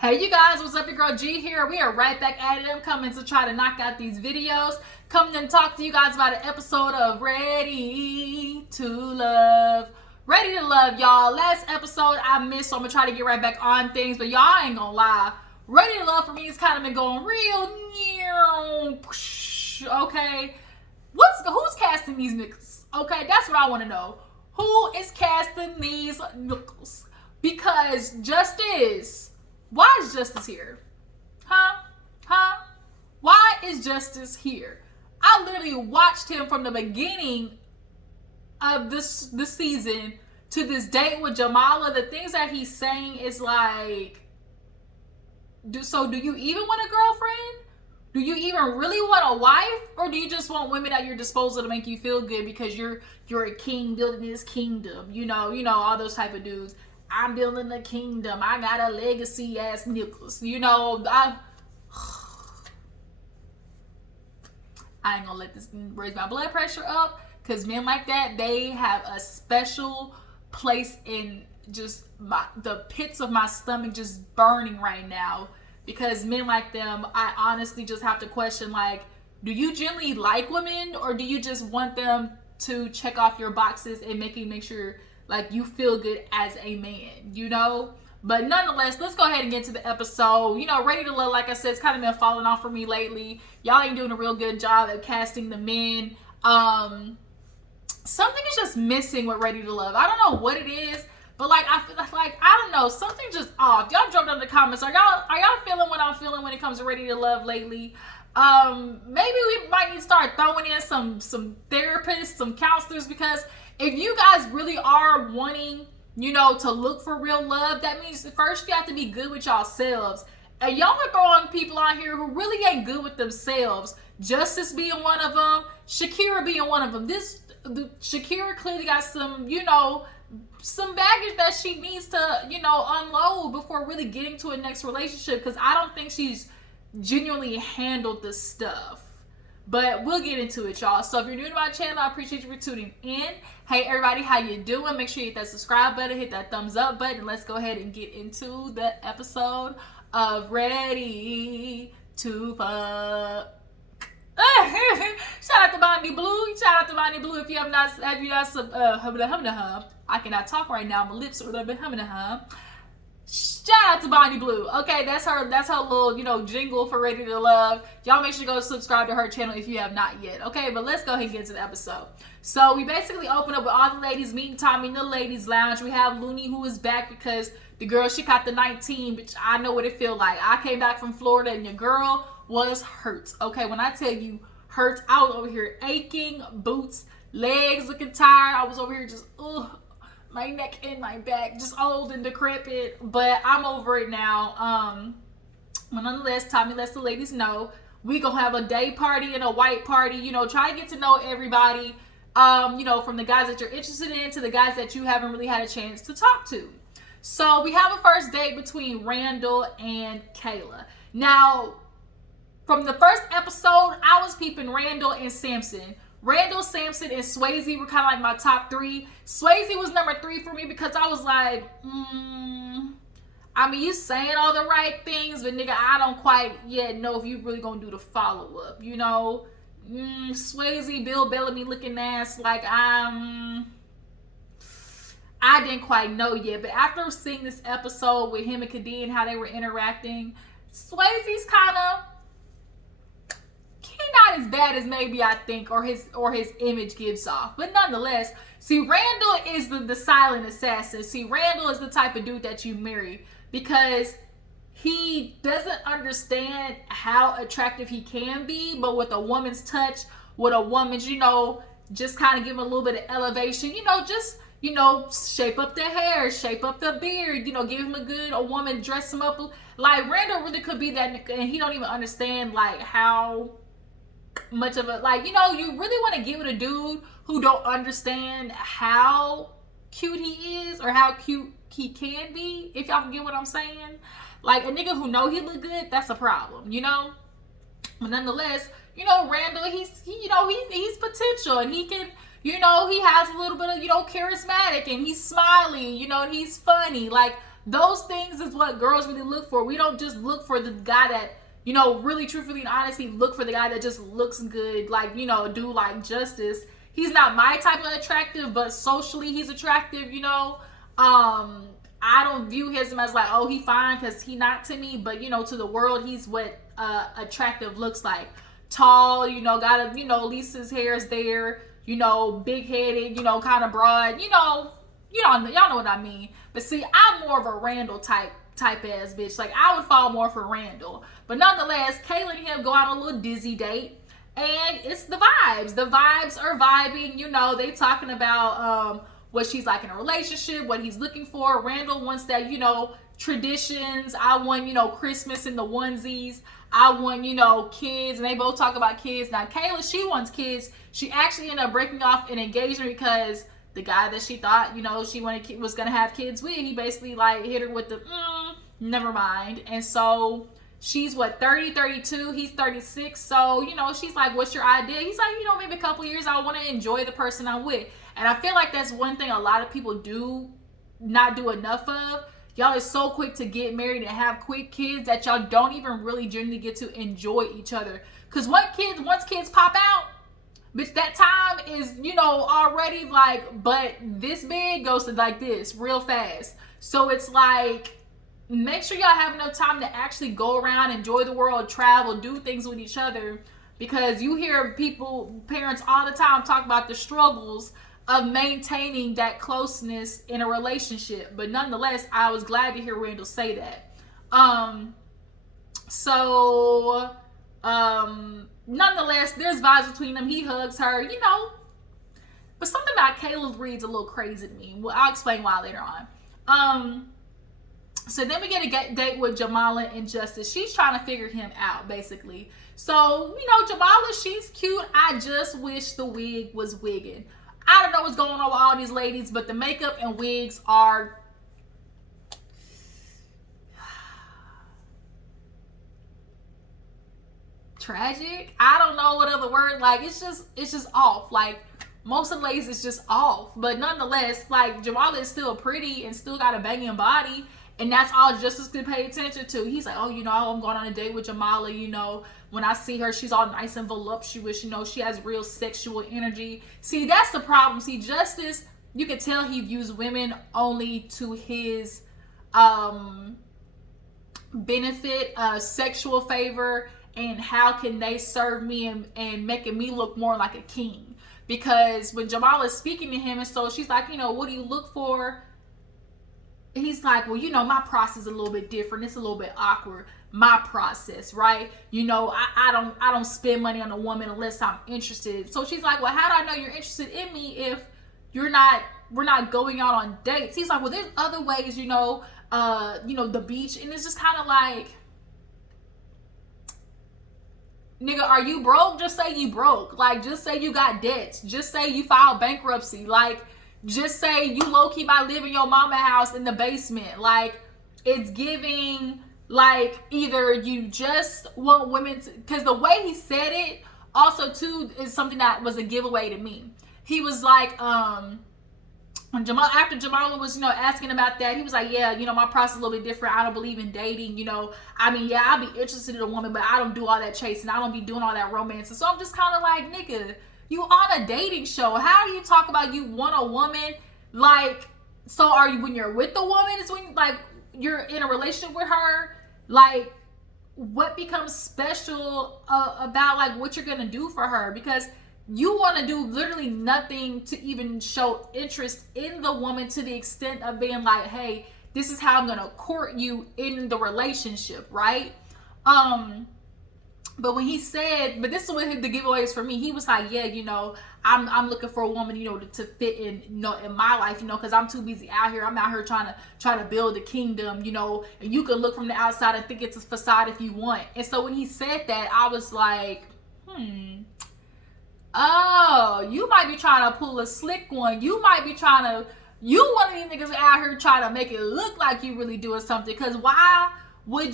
Hey you guys, what's up? Your girl G here. We are right back at it. I'm coming to try to knock out these videos. Coming and talk to you guys about an episode of Ready to Love. Ready to Love, y'all. Last episode I missed, so I'm gonna try to get right back on things. But y'all ain't gonna lie. Ready to Love for me has kind of been going real okay. Who's casting these niggas? Okay, that's what I want to know. Who is casting these niggas? Because Justice, why is Justice here? Why is Justice here? I literally watched him from the beginning of this season to this date with Jamala. The things that he's saying is like, do you even want a girlfriend? Do you even really want a wife? Or do you just want women at your disposal to make you feel good because you're a king building this kingdom? You know, all those type of dudes. I'm building a kingdom. I got a legacy ass Nicholas. I ain't gonna let this raise my blood pressure up, because men like that, they have a special place in just the pits of my stomach just burning right now. Because men like them, I honestly just have to question, like, do you genuinely like women, or do you just want them to check off your boxes and make sure like you feel good as a man, But nonetheless, let's go ahead and get to the episode. Ready to Love, like I said, it's kind of been falling off for me lately. Y'all ain't doing a real good job at casting the men. Something is just missing with Ready to Love. I don't know what it is, but I feel like I don't know, something just off. Y'all jump down in the comments. Are y'all feeling what I'm feeling when it comes to Ready to Love lately? Maybe we might need to start throwing in some therapists, some counselors, because if you guys really are wanting, to look for real love, that means first you have to be good with yourselves. And y'all are throwing people out here who really ain't good with themselves. Justice being one of them, Shakira being one of them. Shakira clearly got some, some baggage that she needs to, unload before really getting to a next relationship, because I don't think she's genuinely handled the stuff. But we'll get into it, y'all. So if you're new to my channel, I appreciate you for tuning in. Hey, everybody, how you doing? Make sure you hit that subscribe button, hit that thumbs up button, and let's go ahead and get into the episode of Ready to Fuck. Shout out to Bonnie Blue. Shout out to Bonnie Blue. If you have not, I cannot talk right now. My lips are a little bit Shout out to Bonnie Blue. Okay, that's her little, jingle for Ready to Love. Y'all make sure to go subscribe to her channel if you have not yet. Okay, but let's go ahead and get into the episode. So we basically open up with all the ladies meeting Tommy in the ladies lounge. We have Looney, who is back because the girl, she caught the 19, but I know what it feel like. I came back from Florida and your girl was hurt. Okay, when I tell you hurt, I was over here aching, boots, legs looking tired. I was over here just, my neck and my back, just old and decrepit, but I'm over it now. But nonetheless, Tommy lets the ladies know we gonna have a day party and a white party. Try to get to know everybody. From the guys that you're interested in to the guys that you haven't really had a chance to talk to. So we have a first date between Randall and Kayla. Now, from the first episode, I was peeping Randall and Samson. Randall, Samson, and Swayze were kind of like my top 3. Swayze was number 3 for me because I was like, you saying all the right things, but nigga, I don't quite yet know if you really gonna do the follow-up, Swayze, Bill Bellamy looking ass, like, I didn't quite know yet. But after seeing this episode with him and Kadeem and how they were interacting, Swayze's kind of, not as bad as maybe I think or his image gives off. But nonetheless, see, Randall is the silent assassin. See, Randall is the type of dude that you marry because he doesn't understand how attractive he can be, but with a woman's touch, with a woman's, just kind of give him a little bit of elevation, shape up the hair, shape up the beard, give him a woman, dress him up. Like, Randall really could be that, and he don't even understand, like, how much of a, you really want to get with a dude who don't understand how cute he is or how cute he can be, if y'all can get what I'm saying. Like, a nigga who know he look good, that's a problem, But nonetheless, Randall, he's potential, and he can, he has a little bit of, charismatic, and he's smiley, and he's funny. Like, those things is what girls really look for. We don't just look for the guy that, you know, really truthfully and honestly look for the guy that just looks good, like, you know, do like justice. He's not my type of attractive, but socially he's attractive, you know. I don't view him as like, oh, he fine, because he not to me, but, you know, to the world, he's what attractive looks like. Tall, you know, got a, you know, at least his hair is there, you know, big headed, you know, kind of broad, you know, y'all know what I mean. But see, I'm more of a Randall type ass bitch. Like, I would fall more for Randall. But nonetheless, Kayla and him go on a little dizzy date. And it's the vibes. The vibes are vibing. You know, they talking about what she's like in a relationship, what he's looking for. Randall wants that, you know, traditions. I want, you know, Christmas in the onesies. I want, you know, kids. And they both talk about kids. Now, Kayla, she wants kids. She actually ended up breaking off an engagement because the guy that she thought, you know, she was going to have kids with, he basically, like, hit her with the, never mind. And so she's, what, 30, 32? He's 36. So, you know, she's like, what's your idea? He's like, you know, maybe a couple years, I want to enjoy the person I'm with. And I feel like that's one thing a lot of people do not do enough of. Y'all are so quick to get married and have quick kids that y'all don't even really generally get to enjoy each other. Because once kids pop out, bitch, that time is, you know, already like, but this big goes to like this real fast. So it's like, make sure y'all have enough time to actually go around, enjoy the world, travel, do things with each other. Because you hear parents all the time talk about the struggles of maintaining that closeness in a relationship. But nonetheless, I was glad to hear Randall say that. Nonetheless, there's vibes between them. He hugs her, you know. But something about Kayla reads a little crazy to me. Well, I'll explain why later on. So then we get a date with Jamala and Justice. She's trying to figure him out, basically. So, you know, Jamala, she's cute. I just wish the wig was wigging. I don't know what's going on with all these ladies, but the makeup and wigs are tragic. I don't know what other word. Like, it's just off. Like, most of the ladies is just off. But nonetheless, like, Jamala is still pretty and still got a banging body. And that's all Justice could pay attention to. He's like, oh, you know, I'm going on a date with Jamala. You know, when I see her, she's all nice and voluptuous. You know, she has real sexual energy. See, that's the problem. See, Justice, you can tell he views women only to his benefit, sexual favor, and how can they serve me and making me look more like a king. Because when Jamala is speaking to him, and so she's like, you know, what do you look for? He's like, well, you know, my process is a little bit different. It's a little bit awkward. My process, right? You know, I don't spend money on a woman unless I'm interested. So she's like, well, how do I know you're interested in me if we're not going out on dates? He's like, well, there's other ways, you know, the beach. And it's just kind of like, nigga, are you broke? Just say you broke. Like, just say you got debts. Just say you filed bankruptcy. Like, just say you low-key might live in your mama house in the basement. Like, it's giving, like, either you just want women to, because the way he said it also too is something that was a giveaway to me. He was like, when after Jamala was, you know, asking about that, he was like, yeah, you know, my process is a little bit different. I don't believe in dating, you know. I mean, yeah, I'll be interested in a woman, but I don't do all that chasing. I don't be doing all that romance. And so I'm just kind of like, nigga, you on a dating show. How do you talk about you want a woman? Like, so are you, when you're with the woman, is when, like, you're in a relationship with her? Like, what becomes special about, like, what you're gonna do for her? Because you want to do literally nothing to even show interest in the woman to the extent of being like, hey, this is how I'm gonna court you in the relationship, right? But when he said, but this is what the giveaway is for me, he was like, yeah, you know, I'm looking for a woman, you know, to fit in, you know, in my life, you know, because I'm too busy out here. I'm out here trying to build a kingdom, you know, and you can look from the outside and think it's a facade if you want. And so when he said that, I was like, oh, you might be trying to pull a slick one. You might be trying to, you one of these niggas out here trying to make it look like you really doing something. Because why would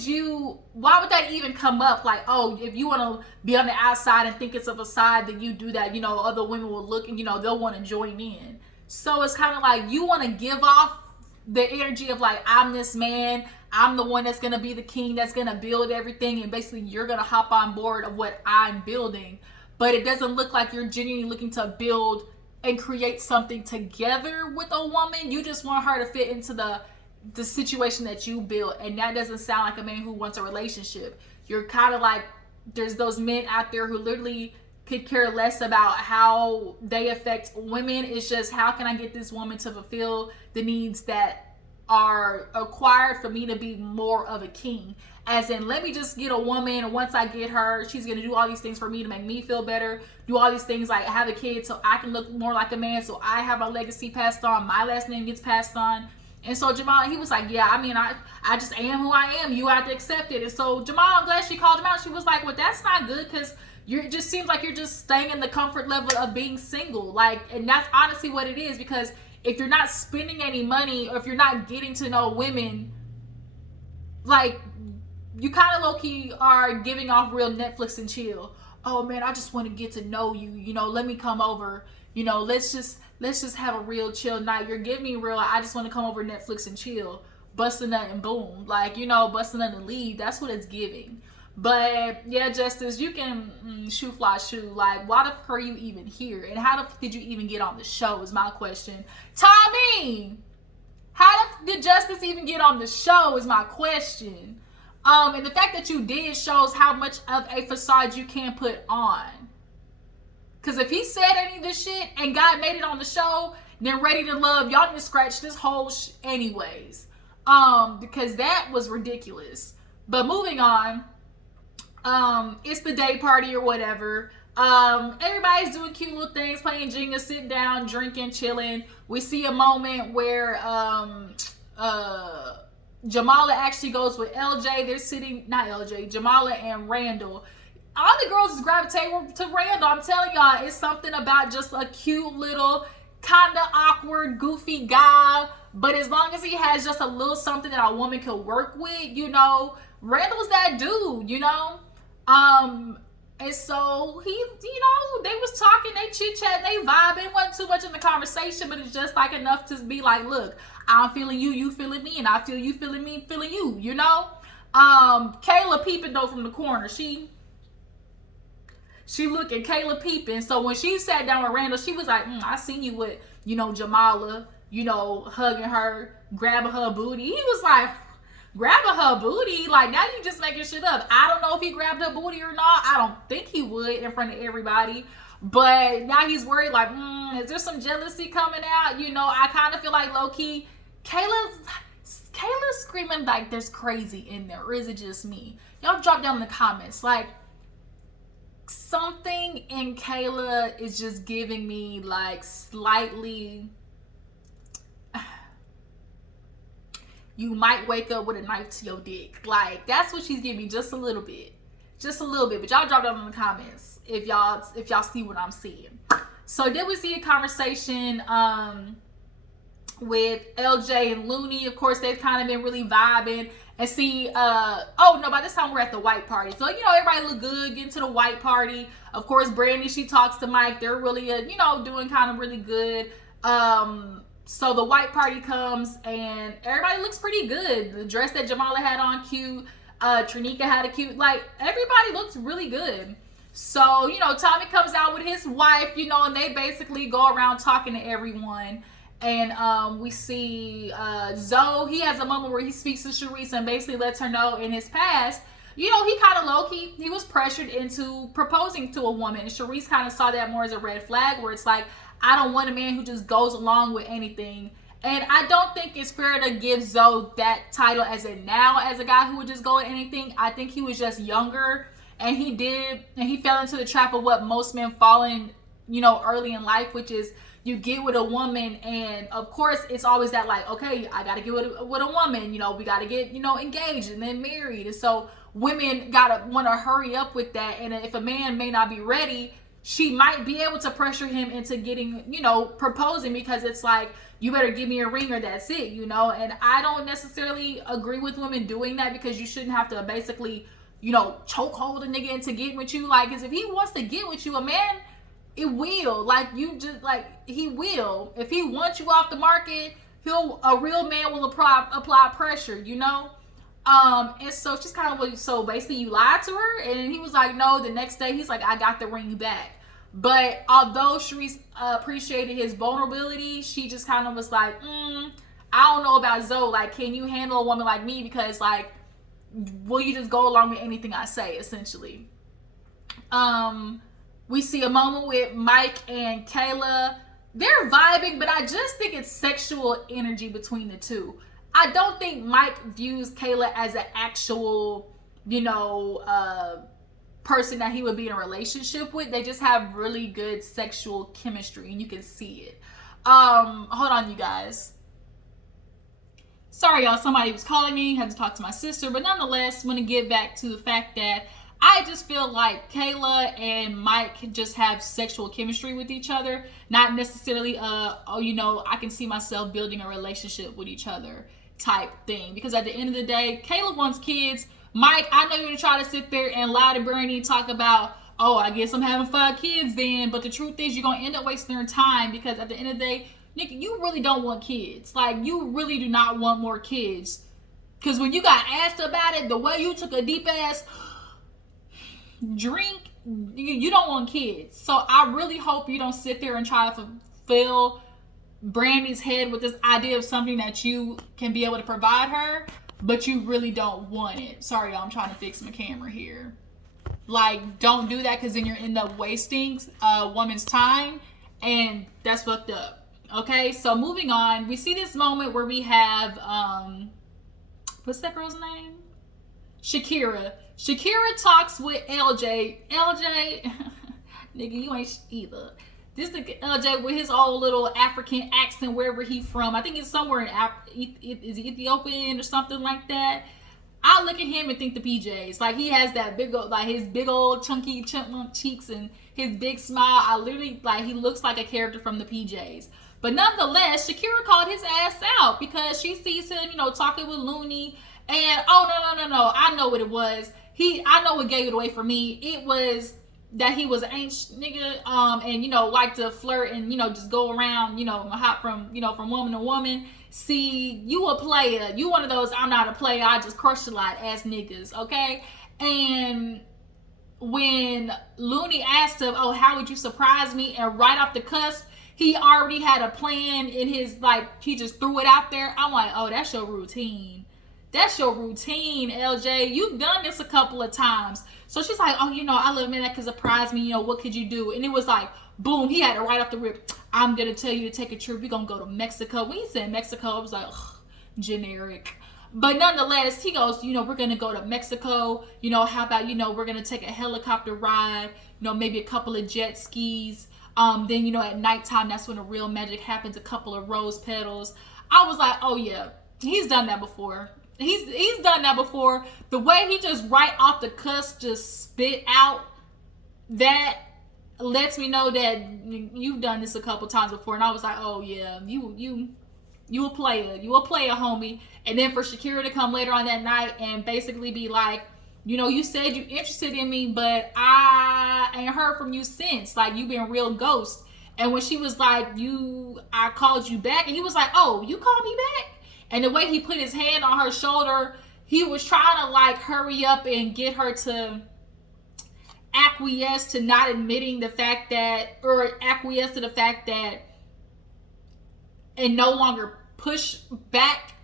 that even come up? Like, oh, if you want to be on the outside and think it's a facade, then you do that. You know, other women will look and, you know, they'll want to join in. So it's kind of like you want to give off the energy of like, I'm this man, I'm the one that's gonna be the king, that's gonna build everything, and basically you're gonna hop on board of what I'm building. But it doesn't look like you're genuinely looking to build and create something together with a woman. You just want her to fit into the situation that you built, and that doesn't sound like a man who wants a relationship. You're kind of like, there's those men out there who literally could care less about how they affect women. It's just, how can I get this woman to fulfill the needs that are acquired for me to be more of a king? As in, let me just get a woman, and once I get her, she's gonna do all these things for me to make me feel better, do all these things like have a kid so I can look more like a man, so I have a legacy passed on, my last name gets passed on. And so Jamal, he was like, yeah, I mean, I just am who I am. You have to accept it. And so Jamal, I'm glad she called him out. She was like, well, that's not good, because it just seems like you're just staying in the comfort level of being single. Like, and that's honestly what it is, because if you're not spending any money, or if you're not getting to know women, like, you kind of low-key are giving off real Netflix and chill. Oh man, I just want to get to know you. You know, let me come over. You know, let's just have a real chill night. You're giving me real, I just want to come over Netflix and chill, bust a nut and boom. Like, you know, bust a nut and leave. That's what it's giving. But yeah, Justice, you can shoe fly shoe. Like, why the fuck are you even here? And how the fuck did you even get on the show is my question. Tommy, how the fuck did Justice even get on the show is my question. And the fact that you did shows how much of a facade you can put on. Because if he said any of this shit and God made it on the show, then Ready to Love, y'all need to scratch this whole anyways. Because that was ridiculous. But moving on, it's the day party or whatever. Everybody's doing cute little things, playing Jenga, sitting down, drinking, chilling. We see a moment where Jamala actually goes with LJ. They're sitting, not LJ, Jamala and Randall. All the girls is gravitating to Randall. I'm telling y'all, it's something about just a cute little, kind of awkward, goofy guy. But as long as he has just a little something that a woman could work with, you know, Randall's that dude, you know. And so he, you know, they was talking, they chit-chat, they vibing. Wasn't too much in the conversation, but it's just like enough to be like, look, I'm feeling you, you feeling me, and I feel you feeling me, feeling you, you know. Kayla peeping though from the corner. She looking, Kayla peeping. So when she sat down with Randall, she was like, I seen you with, you know, Jamala, you know, hugging her, grabbing her booty. He was like, grabbing her booty? Like, now you just making shit up. I don't know if he grabbed her booty or not. I don't think he would in front of everybody. But now he's worried, like, is there some jealousy coming out? You know, I kind of feel like low-key, Kayla's screaming like there's crazy in there. Or is it just me? Y'all drop down in the comments. Like, something in Kayla is just giving me like slightly, you might wake up with a knife to your dick. Like, that's what she's giving me, just a little bit. Just a little bit. But y'all drop down in the comments if y'all see what I'm seeing. So then we see a conversation with LJ and Looney. Of course, they've kind of been really vibing. And see, oh no, by this time we're at the white party. So, you know, everybody look good, getting to the white party. Of course, Brandy, she talks to Mike. They're really, you know, doing kind of really good. So the white party comes and everybody looks pretty good. The dress that Jamala had on, cute. Trinika had a cute, like, everybody looks really good. So, you know, Tommy comes out with his wife, you know, and they basically go around talking to everyone. And we see Zoe, he has a moment where he speaks to Sharice and basically lets her know in his past, you know, he kind of low-key, he was pressured into proposing to a woman. And Sharice kind of saw that more as a red flag, where it's like, I don't want a man who just goes along with anything. And I don't think it's fair to give Zoe that title as a guy who would just go with anything. I think he was just younger, and he fell into the trap of what most men fall in, you know, early in life, which is you get with a woman, and of course it's always that like, okay, I gotta get with a woman, you know, we gotta get, you know, engaged and then married. And so women gotta want to hurry up with that. And if a man may not be ready, she might be able to pressure him into getting, you know, proposing, because it's like, you better give me a ring or that's it, you know. And I don't necessarily agree with women doing that, because you shouldn't have to basically, you know, chokehold a nigga into getting with you. Like, 'cause if he wants to get with you, a man, it will, like, you just, like, he will. If he wants you off the market, a real man will apply pressure, you know. And so she's kind of like, so basically you lied to her, and he was like, no. The next day he's like, I got the ring back. But although Sharice appreciated his vulnerability, she just kind of was like, I don't know about Zoe. Like, can you handle a woman like me? Because like, will you just go along with anything I say? Essentially, we see a moment with Mike and Kayla. They're vibing, but I just think it's sexual energy between the two. I don't think Mike views Kayla as an actual, person that he would be in a relationship with. They just have really good sexual chemistry, and you can see it. Hold on, you guys. Sorry, y'all. Somebody was calling me. Had to talk to my sister, but nonetheless, want to get back to the fact that I just feel like Kayla and Mike just have sexual chemistry with each other. Not necessarily, I can see myself building a relationship with each other type thing. Because at the end of the day, Kayla wants kids. Mike, I know you're going to try to sit there and lie to Bernie and talk about, oh, I guess I'm having 5 kids then. But the truth is, you're going to end up wasting your time, because at the end of the day, Nick, you really don't want kids. Like, you really do not want more kids. Because when you got asked about it, the way you took a deep ass drink, you don't want kids. So I really hope you don't sit there and try to fulfill Brandy's head with this idea of something that you can be able to provide her, but you really don't want it. Sorry, y'all, I'm trying to fix my camera here. Like, don't do that, because then you're end up wasting a woman's time, and that's fucked up. Okay, so moving on, we see this moment where we have what's that girl's name? Shakira talks with LJ. LJ, nigga, you ain't either. This nigga LJ with his old little African accent, wherever he from. I think it's somewhere in is Ethiopian or something like that. I look at him and think the PJs. Like, he has that big old, like his big old chunky chipmunk cheeks and his big smile. I literally, like, he looks like a character from the PJs. But nonetheless, Shakira called his ass out because she sees him, talking with Looney. And no, I know what it was. I know what gave it away for me. It was that he was an ancient nigga, and like to flirt and just go around, hop from woman to woman. See, you a player. You one of those I'm not a player, I just crush a lot ass niggas, okay? And when Looney asked him, oh, how would you surprise me? And right off the cusp, he already had a plan in his, like, he just threw it out there. I'm like, oh, that's your routine. That's your routine, LJ. You've done this a couple of times. So she's like, oh, I love a man that can surprise me. What could you do? And it was like, boom, he had it right off the rip. I'm going to tell you to take a trip. We're going to go to Mexico. When he said Mexico, I was like, ugh, generic. But nonetheless, he goes, we're going to go to Mexico. How about, we're going to take a helicopter ride, maybe a couple of jet skis. Then, at nighttime, that's when the real magic happens. A couple of rose petals. I was like, oh, yeah, he's done that before. He's done that before. The way he just right off the cusp just spit out, that lets me know that you've done this a couple times before. And I was like, oh yeah, you a player. You a player, homie. And then for Shakira to come later on that night and basically be like, you said you're interested in me, but I ain't heard from you since. Like, you've been real ghost. And when she was like, I called you back, and he was like, oh, you called me back? And the way he put his hand on her shoulder, he was trying to like hurry up and get her to acquiesce to not admitting the fact that, or acquiesce to the fact that, and no longer push back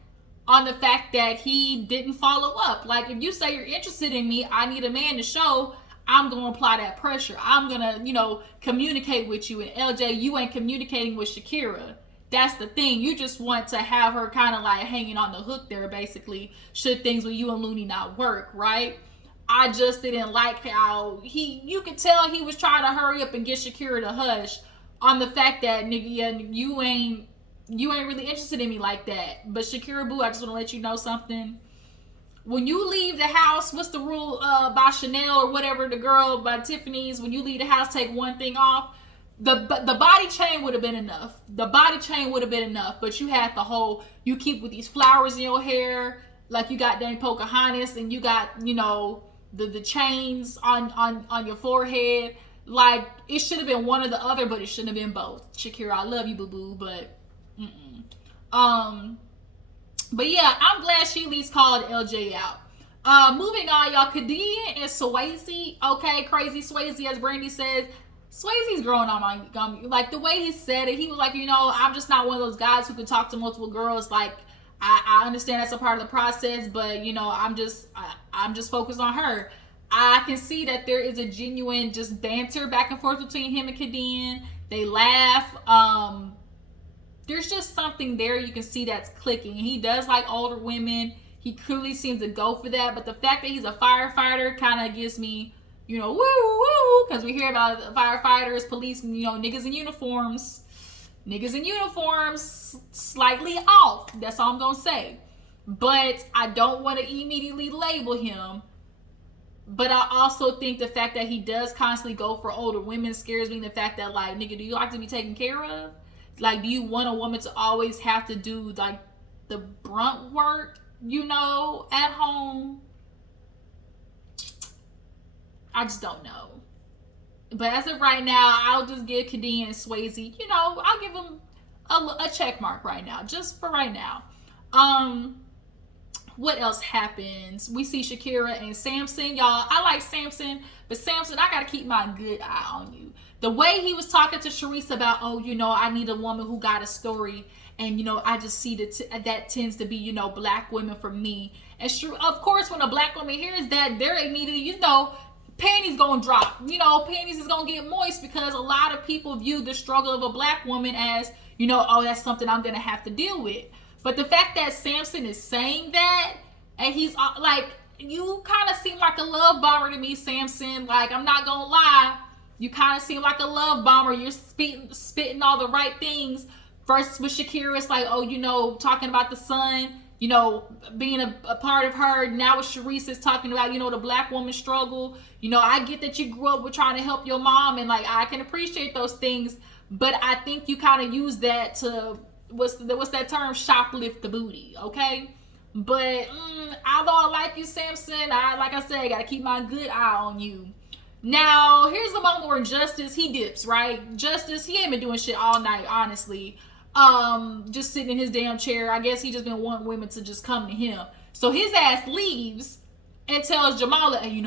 on the fact that he didn't follow up. Like, if you say you're interested in me, I need a man to show. I'm going to apply that pressure. I'm going to, communicate with you. And LJ, you ain't communicating with Shakira. That's the thing. You just want to have her kind of like hanging on the hook there, basically, should things with you and Looney not work, right? I just didn't like how you could tell he was trying to hurry up and get Shakira to hush on the fact that, nigga, you ain't really interested in me like that. But Shakira, boo, I just want to let you know something. When you leave the house, what's the rule by Chanel or whatever, the girl by Tiffany's, when you leave the house, take one thing off. The body chain would have been enough. The body chain would have been enough. But you had the whole, you keep with these flowers in your hair, like you got dang Pocahontas, and you got, the chains on your forehead. Like, it should have been one or the other, but it shouldn't have been both. Shakira, I love you, boo-boo, but Um, but yeah, I'm glad she at least called LJ out. Moving on, y'all. Kadeem and Swayze. Okay, crazy Swayze, as Brandy says. Swayze's growing on my like the way he said it. He was like, I'm just not one of those guys who can talk to multiple girls. Like, I understand that's a part of the process, but I'm just focused on her. I can see that there is a genuine just banter back and forth between him and Kadeem. They laugh. There's just something there you can see that's clicking. He does like older women. He clearly seems to go for that. But the fact that he's a firefighter kind of gives me, woo, woo, because we hear about firefighters, police, niggas in uniforms. Niggas in uniforms, slightly off. That's all I'm going to say. But I don't want to immediately label him. But I also think the fact that he does constantly go for older women scares me. The fact that, like, nigga, do you like to be taken care of? Like, do you want a woman to always have to do, like, the brunt work, at home? I just don't know. But as of right now, I'll just give Kadeem and Swayze, I'll give them a check mark right now, just for right now. What else happens? We see Shakira and Samson. Y'all, I like Samson, but Samson, I gotta keep my good eye on you. The way he was talking to Sharice about, I need a woman who got a story, and I just see that tends to be, black women for me. And of course, when a black woman hears that, they're immediately, panties gonna drop. Panties is gonna get moist, because a lot of people view the struggle of a black woman as, that's something I'm gonna have to deal with. But the fact that Samson is saying that, and he's like, you kind of seem like a love bomber to me, Samson. Like, I'm not gonna lie, you kind of seem like a love bomber. You're spitting all the right things. First with Shakira, it's like, talking about the son, being a part of her. Now with Sharice is talking about, the black woman struggle. I get that you grew up with trying to help your mom, and like, I can appreciate those things. But I think you kind of use that to, what's that term? Shoplift the booty, okay? But although I like you, Samson, like I said, I gotta keep my good eye on you. Now, here's the moment where Justice, he dips, right? Justice, he ain't been doing shit all night, honestly. Just sitting in his damn chair. I guess he just been wanting women to just come to him. So his ass leaves and tells Jamala, hey,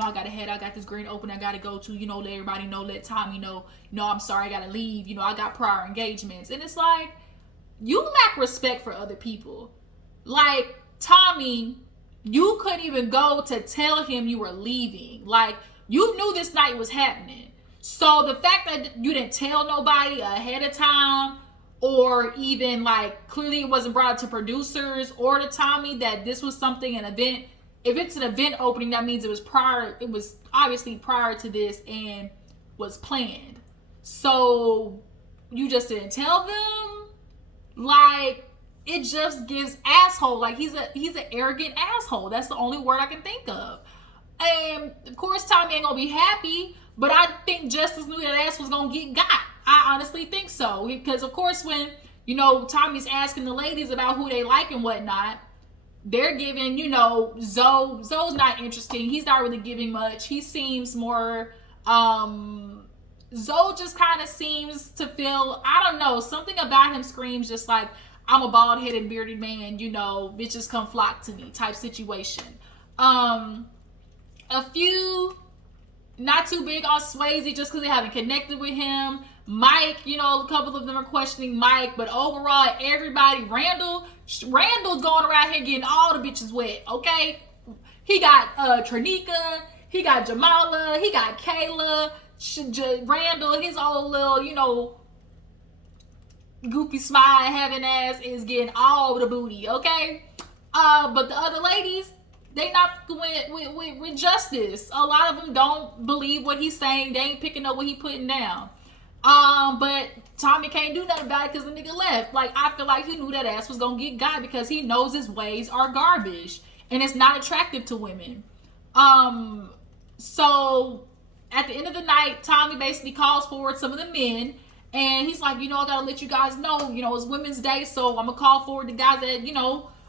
I gotta head. I got this green open I gotta go to, let everybody know, let Tommy know, I'm sorry, I gotta leave. I got prior engagements. And it's like, you lack respect for other people. Like, Tommy, you couldn't even go to tell him you were leaving. Like, you knew this night was happening. So the fact that you didn't tell nobody ahead of time, or even like clearly it wasn't brought to producers or to Tommy that this was something, an event. If it's an event opening, that means it was obviously prior to this and was planned. So you just didn't tell them? Like, it just gives asshole. Like, he's an arrogant asshole. That's the only word I can think of. And of course Tommy ain't gonna be happy, but I think Justice knew that ass was gonna get got. I honestly think so, because of course when Tommy's asking the ladies about who they like and whatnot, they're giving Zoe's not interesting. He's not really giving much. He seems more Zoe just kind of seems to feel, I don't know, something about him screams just like, I'm a bald-headed bearded man, bitches come flock to me type situation. A few not too big on Swayze just because they haven't connected with him. Mike, a couple of them are questioning Mike, but overall, everybody, Randall's going around here getting all the bitches wet, okay? He got Trinika, he got Jamala, he got Kayla, Randall, his old little, goofy smile having ass is getting all the booty, okay? But the other ladies, they not with Justice. A lot of them don't believe what he's saying. They ain't picking up what he putting down. But Tommy can't do nothing about it because the nigga left. Like, I feel like he knew that ass was gonna get got because he knows his ways are garbage and it's not attractive to women. So at the end of the night, Tommy basically calls forward some of the men, and he's like, I gotta let you guys know, it's Women's Day, so I'm gonna call forward the guys that,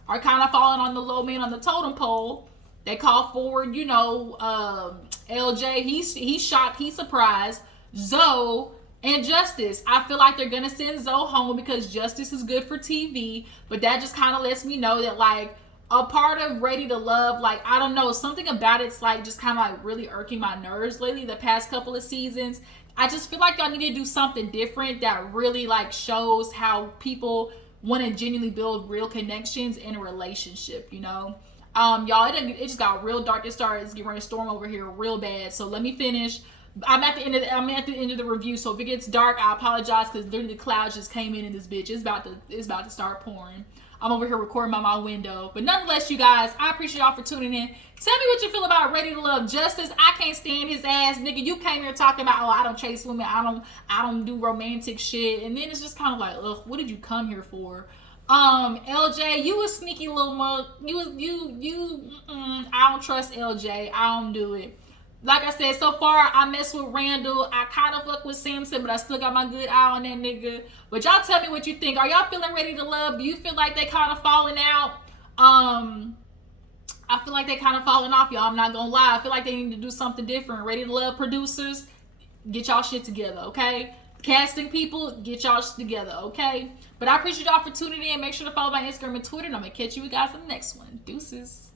are kind of falling on the low man on the totem pole. They call forward, LJ, he's shocked, he's surprised. Zoe And Justice, I feel like they're gonna send Zoe home because Justice is good for TV, but that just kind of lets me know that like a part of Ready to Love, like I don't know, something about it's like just kind of like really irking my nerves lately. The past couple of seasons, I just feel like y'all need to do something different that really like shows how people want to genuinely build real connections in a relationship. You know, y'all, it just got real dark. It started getting ready to storm over here real bad. So let me finish. I'm at the end of the review, so if it gets dark, I apologize because literally the clouds just came in this bitch. It's about to start pouring. I'm over here recording by my window, but nonetheless, you guys, I appreciate y'all for tuning in. Tell me what you feel about Ready to Love. Justice, I can't stand his ass, nigga. You came here talking about, oh, I don't chase women, I don't do romantic shit, and then it's just kind of like, ugh, what did you come here for? LJ, you a sneaky little mug. I don't trust LJ. I don't do it. Like I said, so far, I mess with Randall. I kind of fuck with Samson, but I still got my good eye on that nigga. But y'all tell me what you think. Are y'all feeling Ready to Love? Do you feel like they kind of falling out? I feel like they kind of falling off, y'all. I'm not gonna lie. I feel like they need to do something different. Ready to Love producers, get y'all shit together, okay? Casting people, get y'all shit together, okay? But I appreciate y'all for tuning in. Make sure to follow my Instagram and Twitter, and I'm gonna catch you guys in the next one. Deuces.